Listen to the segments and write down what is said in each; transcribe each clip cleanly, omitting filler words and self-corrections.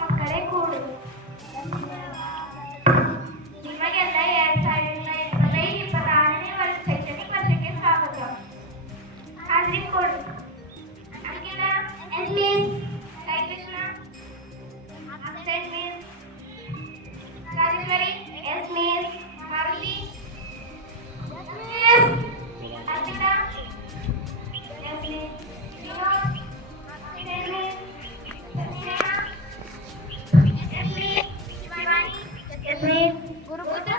ಮಕ್ಕಳೇ ಕೂಡು. ನಿಮಗೆಲ್ಲ 2026ನೇ ಶೈಕ್ಷಣಿಕ ವರ್ಷಕ್ಕೆ ಸ್ವಾಗತ. ಹಾಜರಿ ಕೊಡು. Ankita yes miss. Sai Krishna absent miss. Rajeshwari yes miss. Maruti miss. Arpita yes miss. Vinod absent miss. ಸತ್ಯನಾ yes miss. Shivani yes miss. Guruputra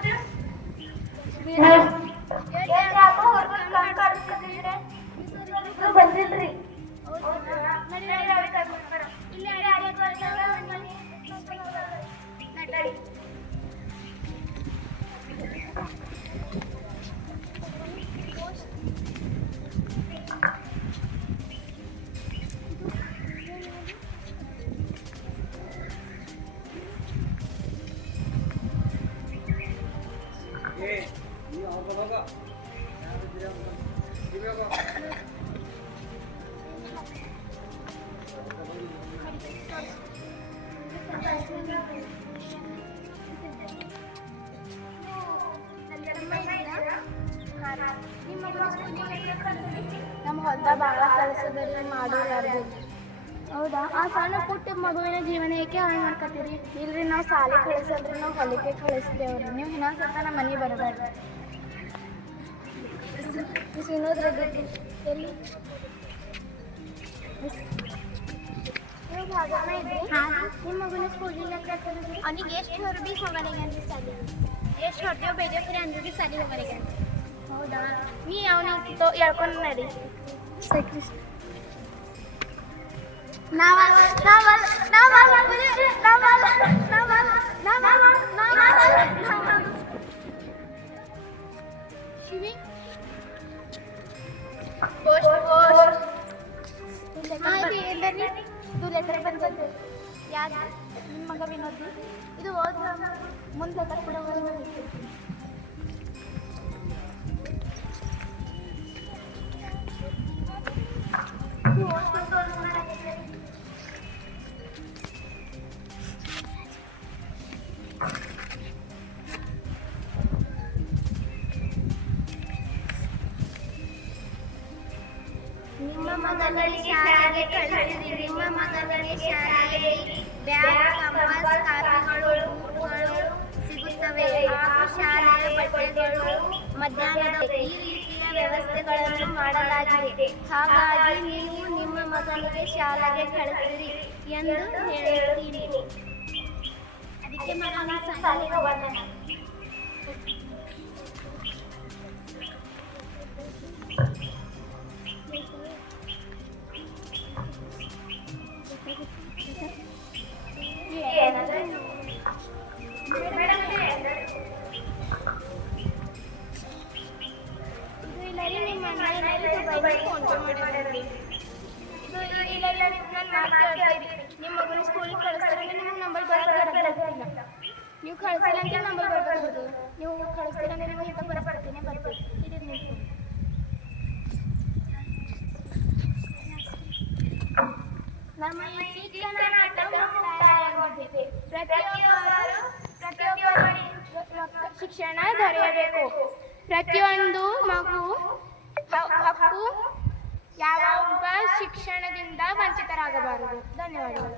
ಬಂದಿಲ್ರಿ. ನಮ್ಮ ಹೊಲ ಭಾಳ ಕೆಲಸದಲ್ಲಿ ಮಾಡೋದು. ಹೌದಾ? ಆ ಸಣ್ಣ ಪುಟ್ಟ ಮಗುವಿನ ಜೀವನ ಏಕೆ ಹಾಳು ಮಾಡ್ಕೊತೀರಿ? ಇಲ್ರಿ, ನಾವು ಶಾಲೆ ಕಳಿಸಲ್ರಿ, ನಾವು ಹೊಲಕ್ಕೆ ಕಳಿಸ್ತೇವ್ರಿ. ನೀವು ಇನ್ನೊಂದು ಸ್ವಲ್ಪ ನಮ್ಮ ಮನೆ ಬರಬೇಡ್ರಿ. ವಿನೋದ್ ರೆಡ್ಡಿ ಎಲ್ಲಿ? ನೀವು ಭಾಗನ ಇದ್ರಿ? ನಿಮ್ಮ ಮಗುನ ಸ್ಕೂಲಿಗೆ ಕಳ್ಸಲ್ರಿ? ಅವನಿಗೆ ಎಷ್ಟು ಹೊರ ಭೀ ಹೋಗಲಿಗೆ ಅಂತ ಸಾಲಿ, ಎಷ್ಟು ಹೊಟ್ಟೆವು ಬೇಜಾಕ್ರಿ ಅಂದ್ರೂ ಭೀ ಸಾಲಿ ಹೋಗಲಿಗೆ ಅಂತ. ಹೌದಾ? ನೀ ಅವನಿಗೆ ಹೇಳ್ಕೊಂಡು ನಡಿ. ಶ್ರೀಕೃಷ್ಣ ಶಿವಿ ಇದು ಲೆಟರ್ ಬಂದದ್ದು ಯಾರು? ನಿಮ್ಮ ಮಗ ವಿನೋದ್. ಇದು ಓದ್ ಮುಂದೆ ಲೆಟರ್ ಕೂಡ ನಿಮ್ಮ ಮಗನಿಗೆ ಶಾಲೆಗೆ ಕಳಿಸಿರಿ. ನಿಮ್ಮ ಮಗನಿಗೆ ಶಾಲೆಯಲ್ಲಿ ಬ್ಯಾಗ್, ಕಂಪಾಸ್, ಕಾಪಿಗಳು, ಬೂಟ್ಗಳು ಸಿಗುತ್ತವೆ ಹಾಗೂ ಶಾಲೆಯ ಬಟ್ಟೆಗಳು, ಮಧ್ಯಾಹ್ನದ ಈ ರೀತಿಯ ವ್ಯವಸ್ಥೆಗಳನ್ನು ಮಾಡಲಾಗಿದೆ. ಹಾಗಾಗಿ ನೀವು ನಿಮ್ಮ ಮಗನಿಗೆ ಶಾಲೆಗೆ ಕಳಿಸಿರಿ ಎಂದು ಹೇಳುತ್ತೀನಿ. ಅದಕ್ಕೆ ಮಗನ ಶಾಲೆಗೆ ಹೋಗೋಣ. ನಿಮ್ಮ ಮಗನ ಸ್ಕೂಲಿಗೆ ಕಳಿಸ್ತಾರೆ, ನಿಮ್ಗೆ ನಂಬರ್ ಬರೋದಿಲ್ಲ. ನೀವು ಕಳಿಸಿಲ್ಲ ಅಂತ ನಂಬರ್ ಬರ್ಬೋದು. ನೀವು ಕಳಿಸ್ತೀರ ಅಂದರೆ ನೀವು ಇಂಥ ಪರಿಸ್ಥಿತಿನೇ ಬರ್ತೀವಿ. ನಮ್ಮ ಶಿಕ್ಷಣ ಮುಕ್ತಾಯಗೊಂಡಿದೆ. ಪ್ರತಿಯೊಬ್ಬರು ಶಿಕ್ಷಣ ದೊರೆಯಬೇಕು. ಪ್ರತಿಯೊಂದು ಮಗು ಹಕ್ಕು. ಯಾವೊಬ್ಬ ಶಿಕ್ಷಣದಿಂದ ವಂಚಿತರಾಗಬಾರದು. ಧನ್ಯವಾದಗಳು.